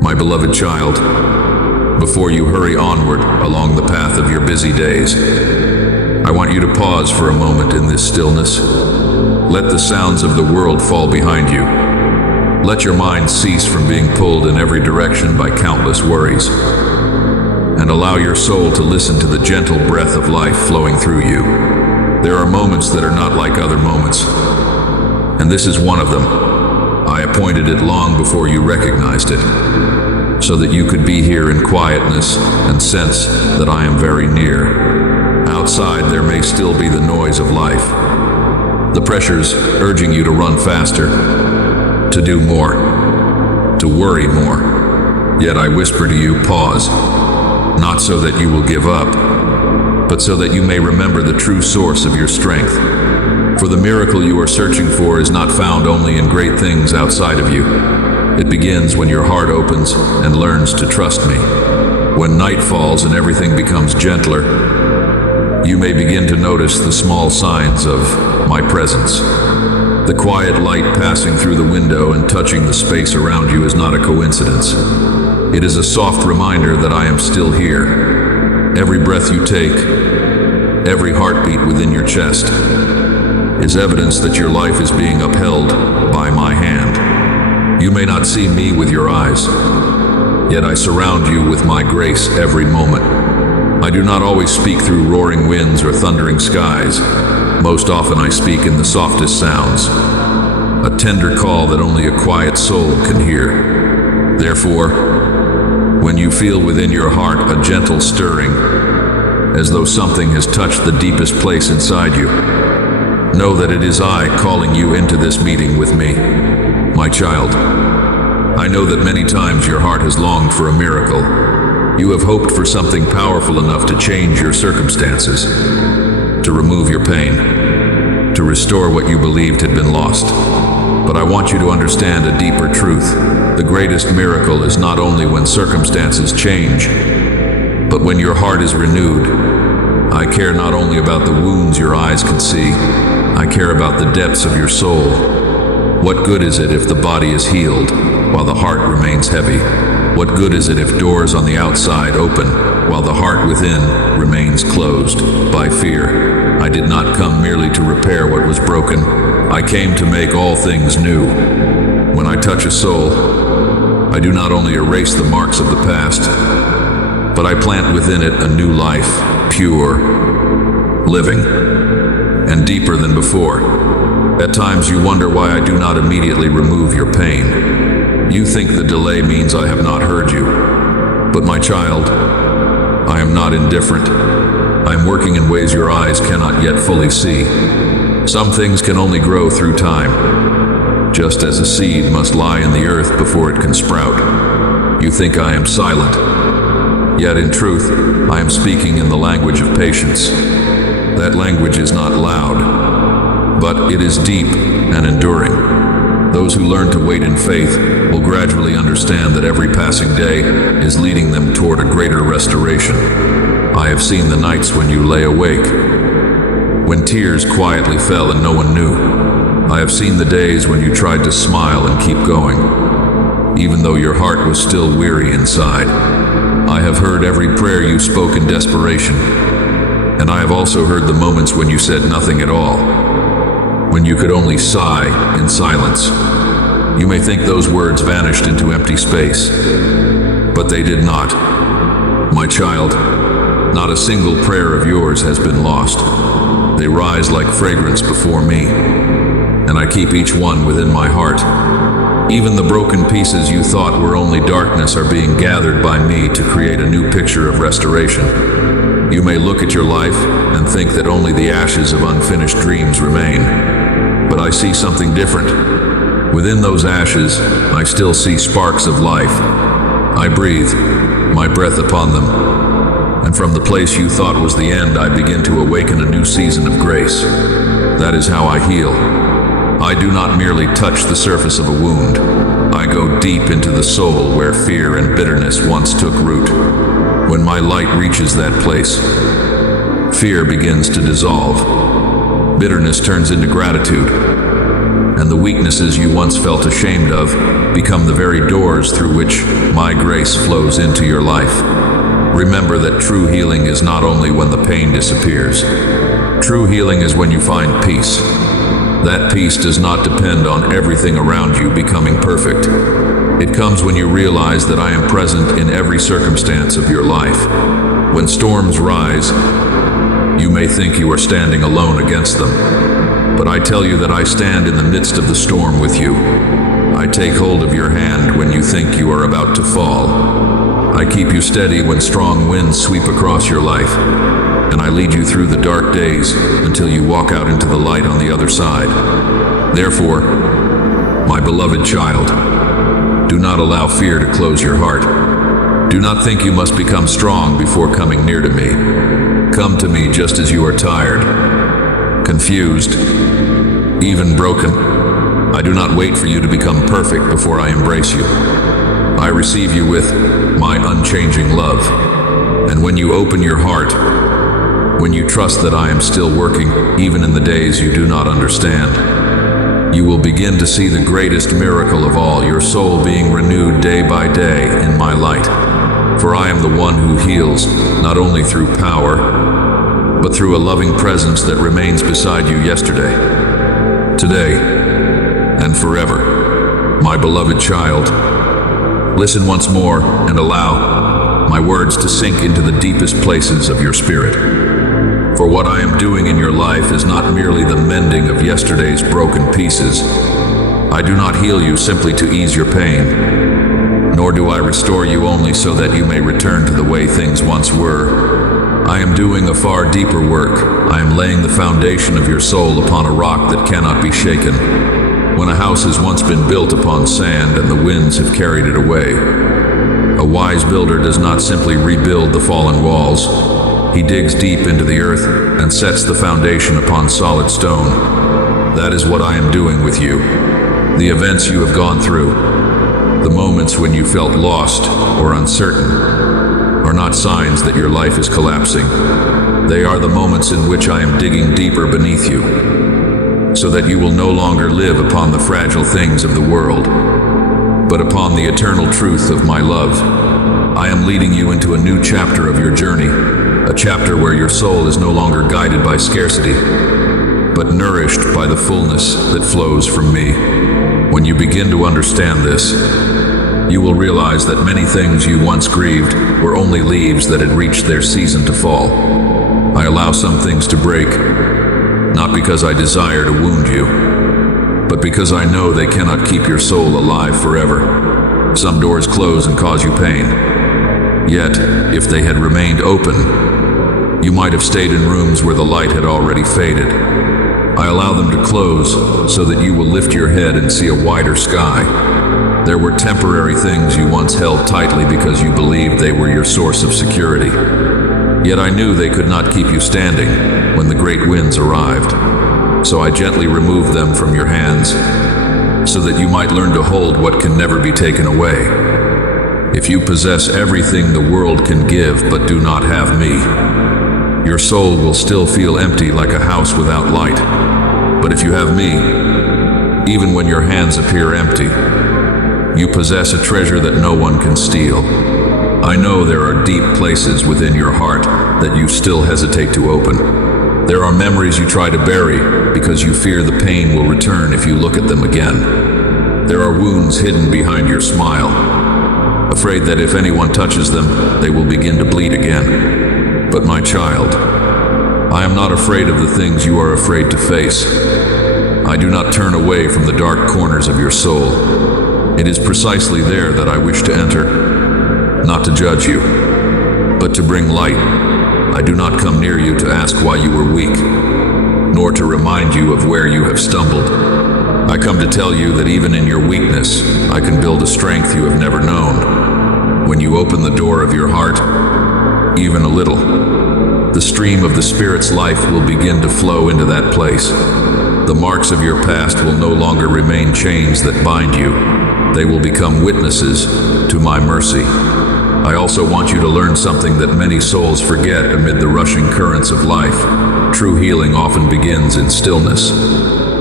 My beloved child, before you hurry onward along the path of your busy days, I want you to pause for a moment in this stillness. Let the sounds of the world fall behind you. Let your mind cease from being pulled in every direction by countless worries, and allow your soul to listen to the gentle breath of life flowing through you. There are moments that are not like other moments, and this is one of them. I appointed it long before you recognized it, so that you could be here in quietness and sense that I am very near. Outside there may still be the noise of life, the pressures urging you to run faster, to do more, to worry more. Yet I whisper to you, pause, not so that you will give up, but so that you may remember the true source of your strength. For the miracle you are searching for is not found only in great things outside of you. It begins when your heart opens and learns to trust me. When night falls and everything becomes gentler, you may begin to notice the small signs of my presence. The quiet light passing through the window and touching the space around you is not a coincidence. It is a soft reminder that I am still here. Every breath you take, every heartbeat within your chest, is evidence that your life is being upheld by my hand. You may not see me with your eyes, yet I surround you with my grace every moment. I do not always speak through roaring winds or thundering skies. Most often I speak in the softest sounds, a tender call that only a quiet soul can hear. Therefore, when you feel within your heart a gentle stirring, as though something has touched the deepest place inside you, know that it is I calling you into this meeting with me. My child, I know that many times your heart has longed for a miracle. You have hoped for something powerful enough to change your circumstances, to remove your pain, to restore what you believed had been lost. But I want you to understand a deeper truth. The greatest miracle is not only when circumstances change, but when your heart is renewed. I care not only about the wounds your eyes can see, I care about the depths of your soul. What good is it if the body is healed while the heart remains heavy? What good is it if doors on the outside open while the heart within remains closed by fear? I did not come merely to repair what was broken. I came to make all things new. When I touch a soul, I do not only erase the marks of the past, but I plant within it a new life, pure, living, and deeper than before. At times you wonder why I do not immediately remove your pain. You think the delay means I have not heard you. But my child, I am not indifferent. I am working in ways your eyes cannot yet fully see. Some things can only grow through time, just as a seed must lie in the earth before it can sprout. You think I am silent, yet in truth, I am speaking in the language of patience. That language is not loud, but it is deep and enduring. Those who learn to wait in faith will gradually understand that every passing day is leading them toward a greater restoration. I have seen the nights when you lay awake, when tears quietly fell and no one knew. I have seen the days when you tried to smile and keep going, even though your heart was still weary inside. I have heard every prayer you spoke in desperation, and I have also heard the moments when you said nothing at all, when you could only sigh in silence. You may think those words vanished into empty space, but they did not. My child, not a single prayer of yours has been lost. They rise like fragrance before me, and I keep each one within my heart. Even the broken pieces you thought were only darkness are being gathered by me to create a new picture of restoration. You may look at your life and think that only the ashes of unfinished dreams remain. But I see something different. Within those ashes, I still see sparks of life. I breathe my breath upon them, and from the place you thought was the end, I begin to awaken a new season of grace. That is how I heal. I do not merely touch the surface of a wound. I go deep into the soul where fear and bitterness once took root. When my light reaches that place, fear begins to dissolve. Bitterness turns into gratitude, and the weaknesses you once felt ashamed of become the very doors through which my grace flows into your life. Remember that true healing is not only when the pain disappears. True healing is when you find peace. That peace does not depend on everything around you becoming perfect. It comes when you realize that I am present in every circumstance of your life. When storms rise, you may think you are standing alone against them, but I tell you that I stand in the midst of the storm with you. I take hold of your hand when you think you are about to fall. I keep you steady when strong winds sweep across your life, and I lead you through the dark days until you walk out into the light on the other side. Therefore, my beloved child, do not allow fear to close your heart. Do not think you must become strong before coming near to me. Come to me just as you are tired, confused, even broken. I do not wait for you to become perfect before I embrace you. I receive you with my unchanging love. And when you open your heart, when you trust that I am still working, even in the days you do not understand, you will begin to see the greatest miracle of all, your soul being renewed day by day in my light. For I am the one who heals, not only through power, but through a loving presence that remains beside you yesterday, today, and forever. My beloved child, listen once more and allow my words to sink into the deepest places of your spirit. For what I am doing in your life is not merely the mending of yesterday's broken pieces. I do not heal you simply to ease your pain, nor do I restore you only so that you may return to the way things once were. I am doing a far deeper work. I am laying the foundation of your soul upon a rock that cannot be shaken. When a house has once been built upon sand and the winds have carried it away, a wise builder does not simply rebuild the fallen walls. He digs deep into the earth and sets the foundation upon solid stone. That is what I am doing with you. The events you have gone through, the moments when you felt lost or uncertain, are not signs that your life is collapsing. They are the moments in which I am digging deeper beneath you, so that you will no longer live upon the fragile things of the world, but upon the eternal truth of my love. I am leading you into a new chapter of your journey, a chapter where your soul is no longer guided by scarcity, but nourished by the fullness that flows from me. When you begin to understand this, you will realize that many things you once grieved were only leaves that had reached their season to fall. I allow some things to break, not because I desire to wound you, but because I know they cannot keep your soul alive forever. Some doors close and cause you pain. Yet, if they had remained open, you might have stayed in rooms where the light had already faded. I allow them to close so that you will lift your head and see a wider sky. There were temporary things you once held tightly because you believed they were your source of security. Yet I knew they could not keep you standing when the great winds arrived. So I gently removed them from your hands so that you might learn to hold what can never be taken away. If you possess everything the world can give but do not have me, your soul will still feel empty like a house without light. But if you have me, even when your hands appear empty, you possess a treasure that no one can steal. I know there are deep places within your heart that you still hesitate to open. There are memories you try to bury because you fear the pain will return if you look at them again. There are wounds hidden behind your smile, afraid that if anyone touches them, they will begin to bleed again. But my child, I am not afraid of the things you are afraid to face. I do not turn away from the dark corners of your soul. It is precisely there that I wish to enter, not to judge you, but to bring light. I do not come near you to ask why you were weak, nor to remind you of where you have stumbled. I come to tell you that even in your weakness, I can build a strength you have never known. When you open the door of your heart, even a little, the stream of the Spirit's life will begin to flow into that place. The marks of your past will no longer remain chains that bind you. They will become witnesses to my mercy. I also want you to learn something that many souls forget amid the rushing currents of life. True healing often begins in stillness.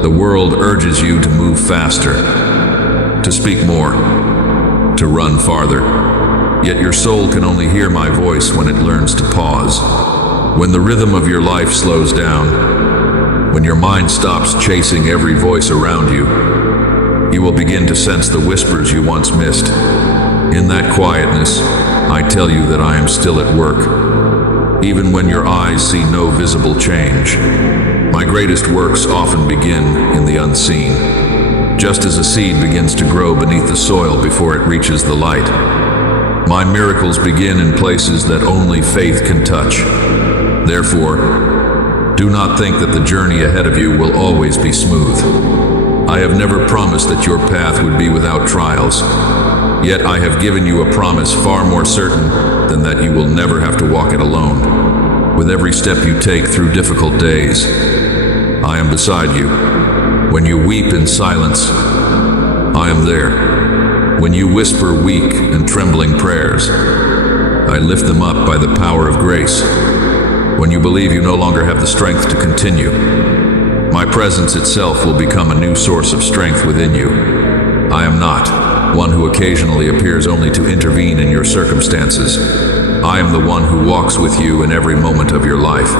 The world urges you to move faster, to speak more, to run farther. Yet your soul can only hear my voice when it learns to pause. When the rhythm of your life slows down, when your mind stops chasing every voice around you, you will begin to sense the whispers you once missed. In that quietness, I tell you that I am still at work, even when your eyes see no visible change. My greatest works often begin in the unseen, just as a seed begins to grow beneath the soil before it reaches the light. My miracles begin in places that only faith can touch. Therefore, do not think that the journey ahead of you will always be smooth. I have never promised that your path would be without trials. Yet I have given you a promise far more certain than that you will never have to walk it alone. With every step you take through difficult days, I am beside you. When you weep in silence, I am there. When you whisper weak and trembling prayers, I lift them up by the power of grace. When you believe you no longer have the strength to continue, my presence itself will become a new source of strength within you. I am not one who occasionally appears only to intervene in your circumstances. I am the one who walks with you in every moment of your life.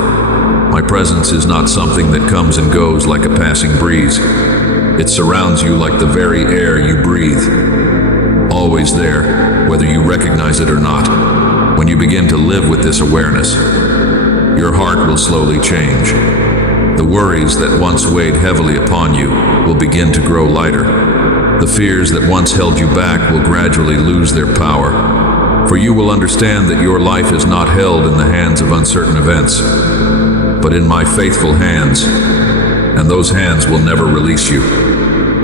My presence is not something that comes and goes like a passing breeze. It surrounds you like the very air you breathe. Always there, whether you recognize it or not. When you begin to live with this awareness, your heart will slowly change. The worries that once weighed heavily upon you will begin to grow lighter. The fears that once held you back will gradually lose their power. For you will understand that your life is not held in the hands of uncertain events, but in my faithful hands, and those hands will never release you.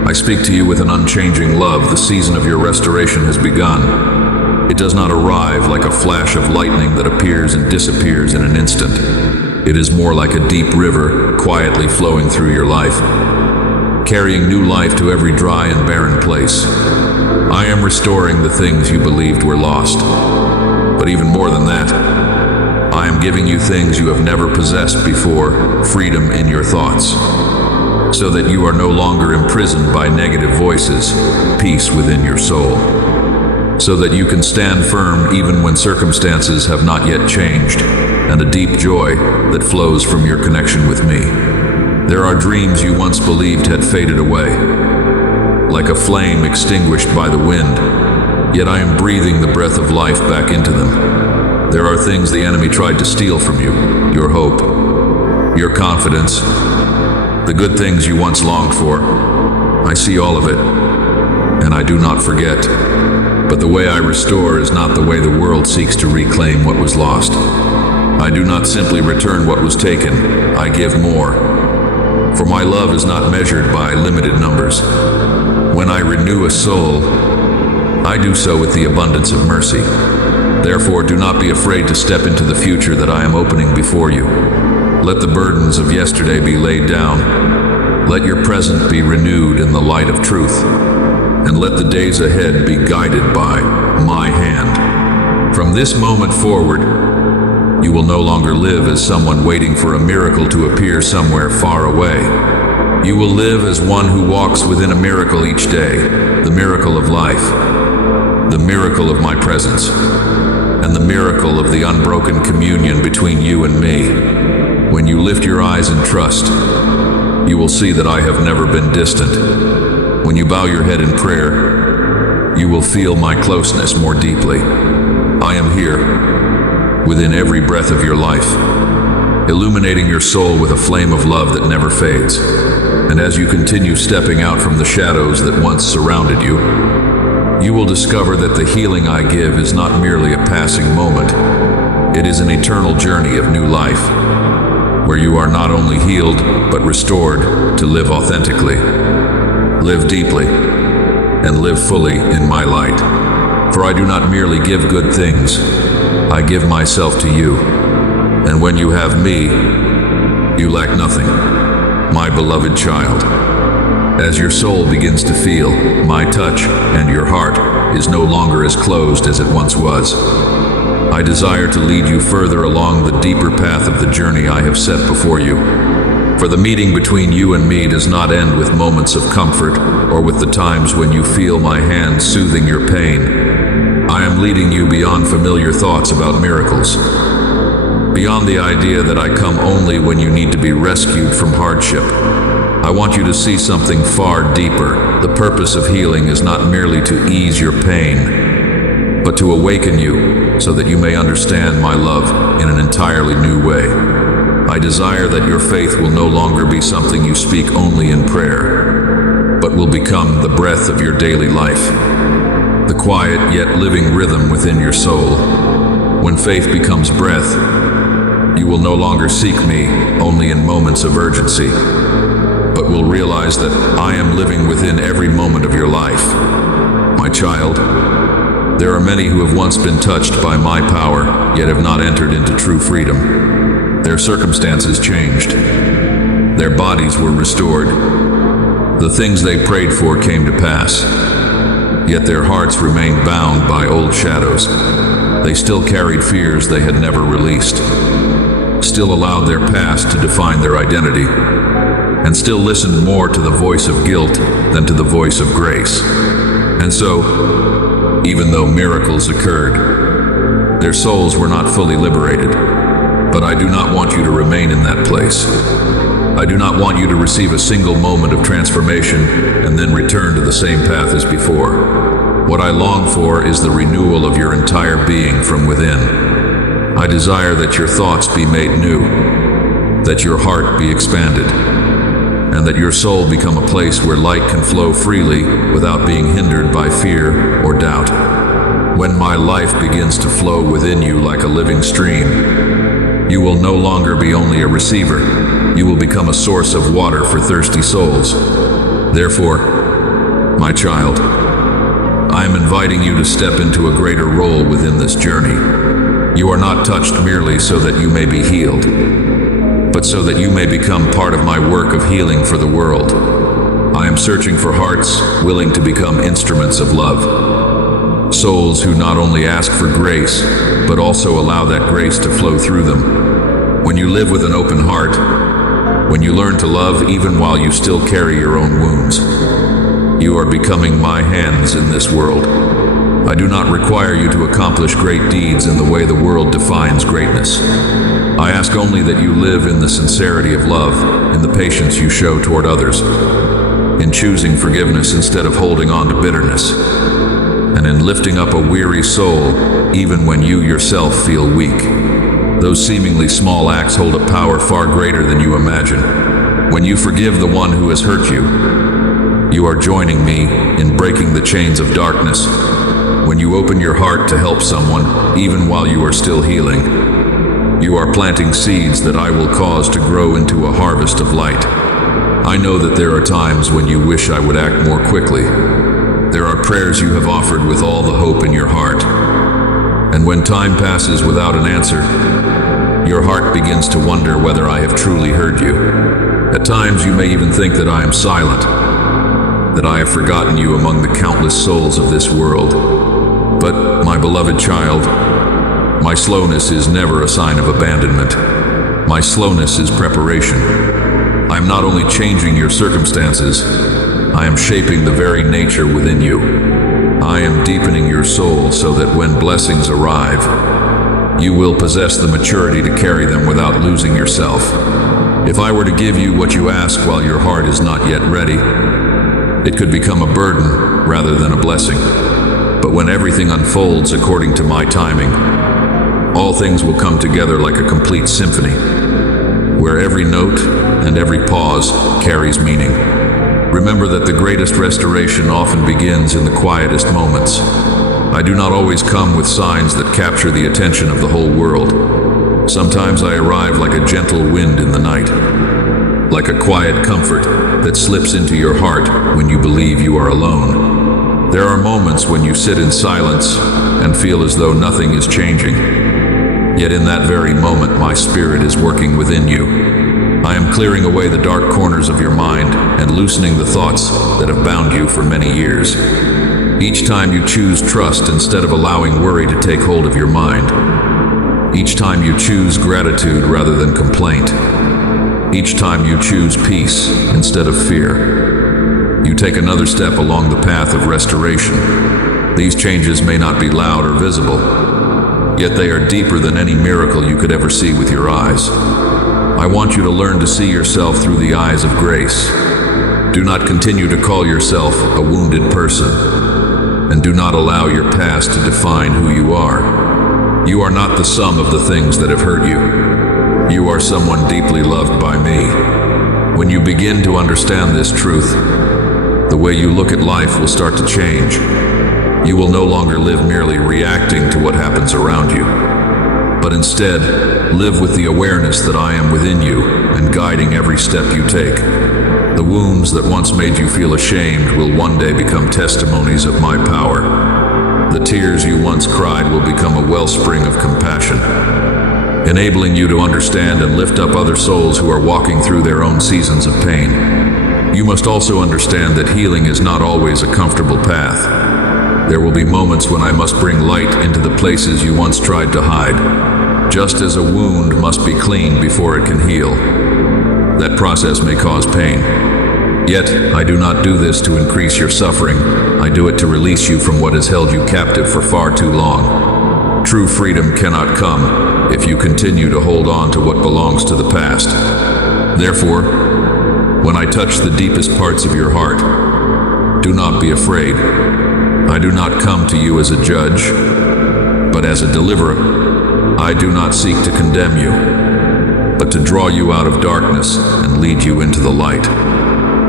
I speak to you with an unchanging love. The season of your restoration has begun. It does not arrive like a flash of lightning that appears and disappears in an instant. It is more like a deep river quietly flowing through your life, carrying new life to every dry and barren place. I am restoring the things you believed were lost. But even more than that, I am giving you things you have never possessed before, freedom in your thoughts, so that you are no longer imprisoned by negative voices, peace within your soul, so that you can stand firm even when circumstances have not yet changed, and a deep joy that flows from your connection with me. There are dreams you once believed had faded away, like a flame extinguished by the wind, yet I am breathing the breath of life back into them. There are things the enemy tried to steal from you, your hope, your confidence, the good things you once longed for. I see all of it, and I do not forget. But the way I restore is not the way the world seeks to reclaim what was lost. I do not simply return what was taken, I give more. For my love is not measured by limited numbers. When I renew a soul, I do so with the abundance of mercy. Therefore, do not be afraid to step into the future that I am opening before you. Let the burdens of yesterday be laid down. Let your present be renewed in the light of truth. And let the days ahead be guided by my hand. From this moment forward, you will no longer live as someone waiting for a miracle to appear somewhere far away. You will live as one who walks within a miracle each day, the miracle of life, the miracle of my presence, and the miracle of the unbroken communion between you and me. When you lift your eyes in trust, you will see that I have never been distant. When you bow your head in prayer, you will feel my closeness more deeply. I am here, within every breath of your life, illuminating your soul with a flame of love that never fades. And as you continue stepping out from the shadows that once surrounded you, you will discover that the healing I give is not merely a passing moment. It is an eternal journey of new life, where you are not only healed, but restored to live authentically, live deeply, and live fully in my light. For I do not merely give good things, I give myself to you. And when you have me, you lack nothing, my beloved child. As your soul begins to feel my touch and your heart is no longer as closed as it once was, I desire to lead you further along the deeper path of the journey I have set before you. For the meeting between you and me does not end with moments of comfort or with the times when you feel my hand soothing your pain. I am leading you beyond familiar thoughts about miracles, beyond the idea that I come only when you need to be rescued from hardship. I want you to see something far deeper. The purpose of healing is not merely to ease your pain, but to awaken you so that you may understand my love in an entirely new way. I desire that your faith will no longer be something you speak only in prayer, but will become the breath of your daily life, the quiet yet living rhythm within your soul. When faith becomes breath, you will no longer seek me only in moments of urgency, but will realize that I am living within every moment of your life. My child, there are many who have once been touched by my power, yet have not entered into true freedom. Their circumstances changed. Their bodies were restored. The things they prayed for came to pass. Yet their hearts remained bound by old shadows. They still carried fears they had never released, still allowed their past to define their identity, and still listened more to the voice of guilt than to the voice of grace. And so, even though miracles occurred, their souls were not fully liberated. But I do not want you to remain in that place. I do not want you to receive a single moment of transformation and then return to the same path as before. What I long for is the renewal of your entire being from within. I desire that your thoughts be made new, that your heart be expanded, and that your soul become a place where light can flow freely without being hindered by fear or doubt. When my life begins to flow within you like a living stream, you will no longer be only a receiver. You will become a source of water for thirsty souls. Therefore, my child, I am inviting you to step into a greater role within this journey. You are not touched merely so that you may be healed, but so that you may become part of my work of healing for the world. I am searching for hearts willing to become instruments of love. Souls who not only ask for grace, but also allow that grace to flow through them. When you live with an open heart, when you learn to love even while you still carry your own wounds, you are becoming my hands in this world. I do not require you to accomplish great deeds in the way the world defines greatness. I ask only that you live in the sincerity of love, in the patience you show toward others, in choosing forgiveness instead of holding on to bitterness, and in lifting up a weary soul even when you yourself feel weak. Those seemingly small acts hold a power far greater than you imagine. When you forgive the one who has hurt you, you are joining me in breaking the chains of darkness. When you open your heart to help someone, even while you are still healing, you are planting seeds that I will cause to grow into a harvest of light. I know that there are times when you wish I would act more quickly. There are prayers you have offered with all the hope in your heart. And when time passes without an answer, your heart begins to wonder whether I have truly heard you. At times you may even think that I am silent, that I have forgotten you among the countless souls of this world. But, my beloved child, my slowness is never a sign of abandonment. My slowness is preparation. I am not only changing your circumstances, I am shaping the very nature within you. I am deepening your soul so that when blessings arrive, you will possess the maturity to carry them without losing yourself. If I were to give you what you ask while your heart is not yet ready, it could become a burden rather than a blessing. But when everything unfolds according to my timing, all things will come together like a complete symphony, where every note and every pause carries meaning. Remember that the greatest restoration often begins in the quietest moments. I do not always come with signs that capture the attention of the whole world. Sometimes I arrive like a gentle wind in the night, like a quiet comfort that slips into your heart when you believe you are alone. There are moments when you sit in silence and feel as though nothing is changing. Yet in that very moment, my spirit is working within you. I am clearing away the dark corners of your mind and loosening the thoughts that have bound you for many years. Each time you choose trust instead of allowing worry to take hold of your mind. Each time you choose gratitude rather than complaint. Each time you choose peace instead of fear, you take another step along the path of restoration. These changes may not be loud or visible, yet they are deeper than any miracle you could ever see with your eyes. I want you to learn to see yourself through the eyes of grace. Do not continue to call yourself a wounded person, and do not allow your past to define who you are. You are not the sum of the things that have hurt you. You are someone deeply loved by me. When you begin to understand this truth, the way you look at life will start to change. You will no longer live merely reacting to what happens around you, but instead live with the awareness that I am within you and guiding every step you take. The wounds that once made you feel ashamed will one day become testimonies of my power. The tears you once cried will become a wellspring of compassion, enabling you to understand and lift up other souls who are walking through their own seasons of pain. You must also understand that healing is not always a comfortable path. There will be moments when I must bring light into the places you once tried to hide. Just as a wound must be cleaned before it can heal, that process may cause pain. Yet, I do not do this to increase your suffering. I do it to release you from what has held you captive for far too long. True freedom cannot come if you continue to hold on to what belongs to the past. Therefore, when I touch the deepest parts of your heart, do not be afraid. I do not come to you as a judge, but as a deliverer. I do not seek to condemn you, but to draw you out of darkness and lead you into the light.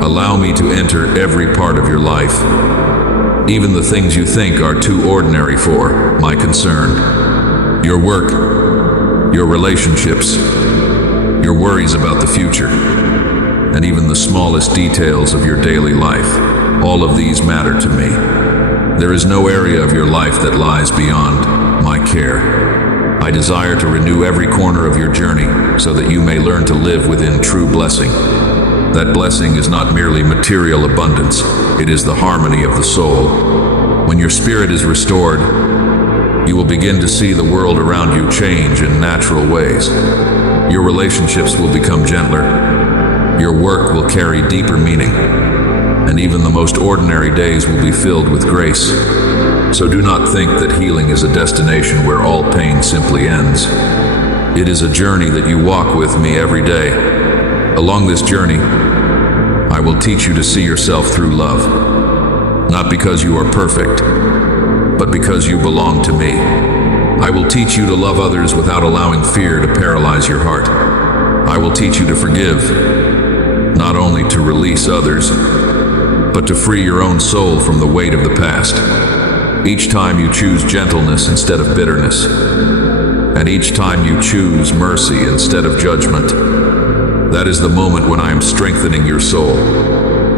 Allow me to enter every part of your life, even the things you think are too ordinary for my concern. Your work, your relationships, your worries about the future, and even the smallest details of your daily life. All of these matter to me. There is no area of your life that lies beyond my care. I desire to renew every corner of your journey so that you may learn to live within true blessing. That blessing is not merely material abundance, it is the harmony of the soul. When your spirit is restored, you will begin to see the world around you change in natural ways. Your relationships will become gentler. Your work will carry deeper meaning. And even the most ordinary days will be filled with grace. So do not think that healing is a destination where all pain simply ends. It is a journey that you walk with me every day. Along this journey, I will teach you to see yourself through love. Not because you are perfect, but because you belong to me. I will teach you to love others without allowing fear to paralyze your heart. I will teach you to forgive, not only to release others, but to free your own soul from the weight of the past. Each time you choose gentleness instead of bitterness, and each time you choose mercy instead of judgment, that is the moment when I am strengthening your soul.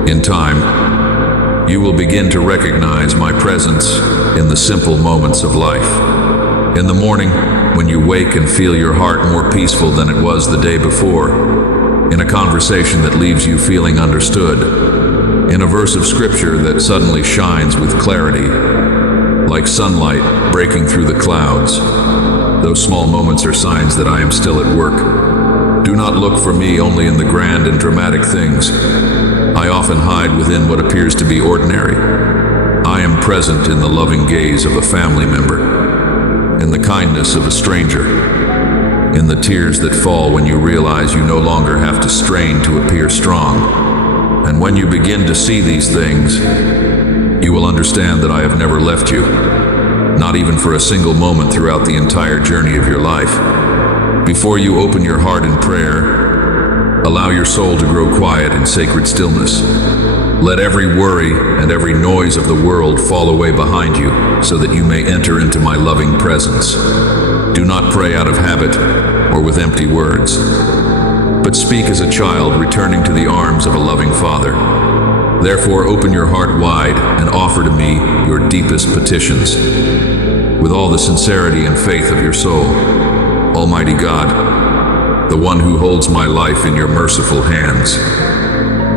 In time, you will begin to recognize my presence in the simple moments of life. In the morning, when you wake and feel your heart more peaceful than it was the day before, in a conversation that leaves you feeling understood, in a verse of scripture that suddenly shines with clarity, like sunlight breaking through the clouds. Those small moments are signs that I am still at work. Do not look for me only in the grand and dramatic things. I often hide within what appears to be ordinary. I am present in the loving gaze of a family member, in the kindness of a stranger, in the tears that fall when you realize you no longer have to strain to appear strong. And when you begin to see these things, you will understand that I have never left you, not even for a single moment throughout the entire journey of your life. Before you open your heart in prayer, allow your soul to grow quiet in sacred stillness. Let every worry and every noise of the world fall away behind you so that you may enter into my loving presence. Do not pray out of habit or with empty words, but speak as a child returning to the arms of a loving Father. Therefore, open your heart wide and offer to me your deepest petitions with all the sincerity and faith of your soul. Almighty God, the one who holds my life in your merciful hands,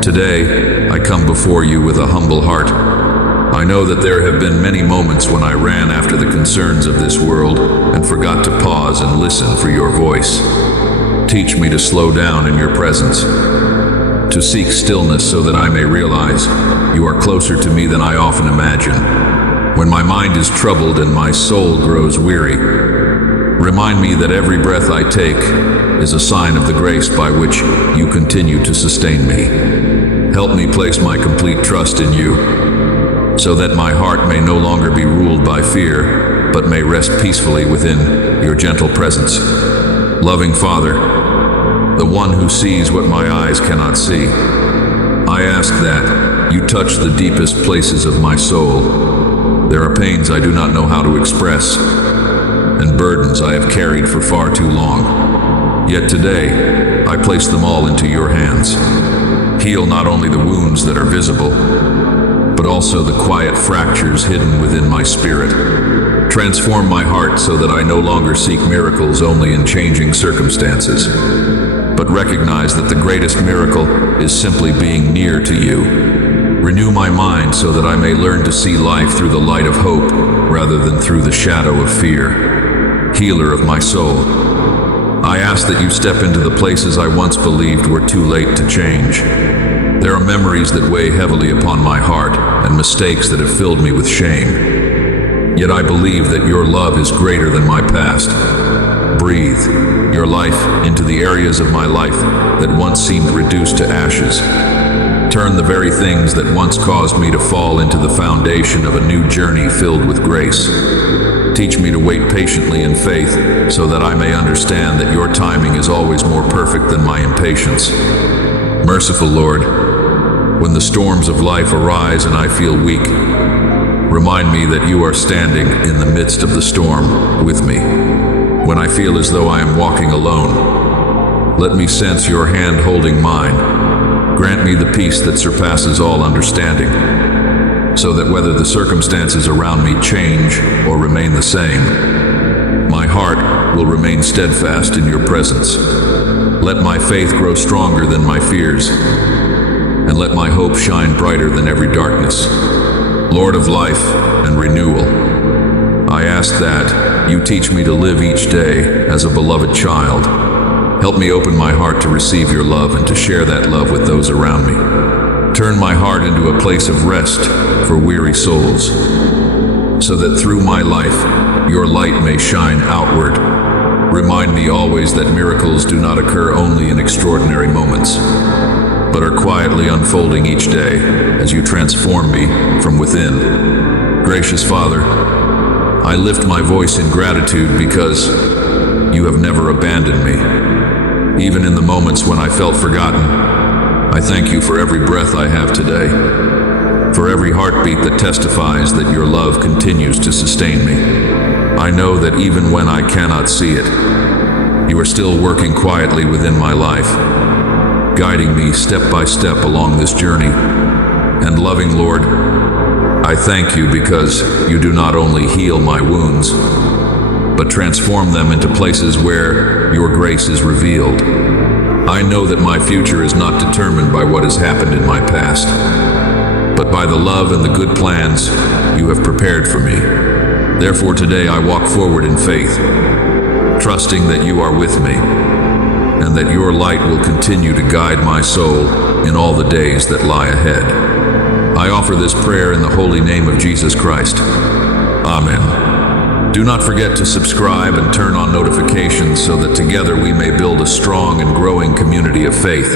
today I come before you with a humble heart. I know that there have been many moments when I ran after the concerns of this world and forgot to pause and listen for your voice. Teach me to slow down in your presence, to seek stillness so that I may realize you are closer to me than I often imagine. When my mind is troubled and my soul grows weary, remind me that every breath I take is a sign of the grace by which you continue to sustain me. Help me place my complete trust in you, so that my heart may no longer be ruled by fear, but may rest peacefully within your gentle presence. Loving Father, the one who sees what my eyes cannot see, I ask that you touch the deepest places of my soul. There are pains I do not know how to express, and burdens I have carried for far too long. Yet today, I place them all into your hands. Heal not only the wounds that are visible, but also the quiet fractures hidden within my spirit. Transform my heart so that I no longer seek miracles only in changing circumstances, but recognize that the greatest miracle is simply being near to you. Renew my mind so that I may learn to see life through the light of hope rather than through the shadow of fear. Healer of my soul, I ask that you step into the places I once believed were too late to change. There are memories that weigh heavily upon my heart and mistakes that have filled me with shame. Yet I believe that your love is greater than my past. Breathe your life into the areas of my life that once seemed reduced to ashes. Turn the very things that once caused me to fall into the foundation of a new journey filled with grace. Teach me to wait patiently in faith so that I may understand that your timing is always more perfect than my impatience. Merciful Lord, when the storms of life arise and I feel weak, remind me that you are standing in the midst of the storm with me. When I feel as though I am walking alone, let me sense your hand holding mine. Grant me the peace that surpasses all understanding, so that whether the circumstances around me change or remain the same, my heart will remain steadfast in your presence. Let my faith grow stronger than my fears, and let my hope shine brighter than every darkness. Lord of life and renewal, I ask that you teach me to live each day as a beloved child. Help me open my heart to receive your love and to share that love with those around me. Turn my heart into a place of rest for weary souls, so that through my life, your light may shine outward. Remind me always that miracles do not occur only in extraordinary moments, but are quietly unfolding each day as you transform me from within. Gracious Father, I lift my voice in gratitude because you have never abandoned me. Even in the moments when I felt forgotten, I thank you for every breath I have today, for every heartbeat that testifies that your love continues to sustain me. I know that even when I cannot see it, you are still working quietly within my life, guiding me step by step along this journey. And loving Lord, I thank you because you do not only heal my wounds, but transform them into places where your grace is revealed. I know that my future is not determined by what has happened in my past, but by the love and the good plans you have prepared for me. Therefore today I walk forward in faith, trusting that you are with me, and that your light will continue to guide my soul in all the days that lie ahead. I offer this prayer in the holy name of Jesus Christ. Amen. Do not forget to subscribe and turn on notifications so that together we may build a strong and growing community of faith.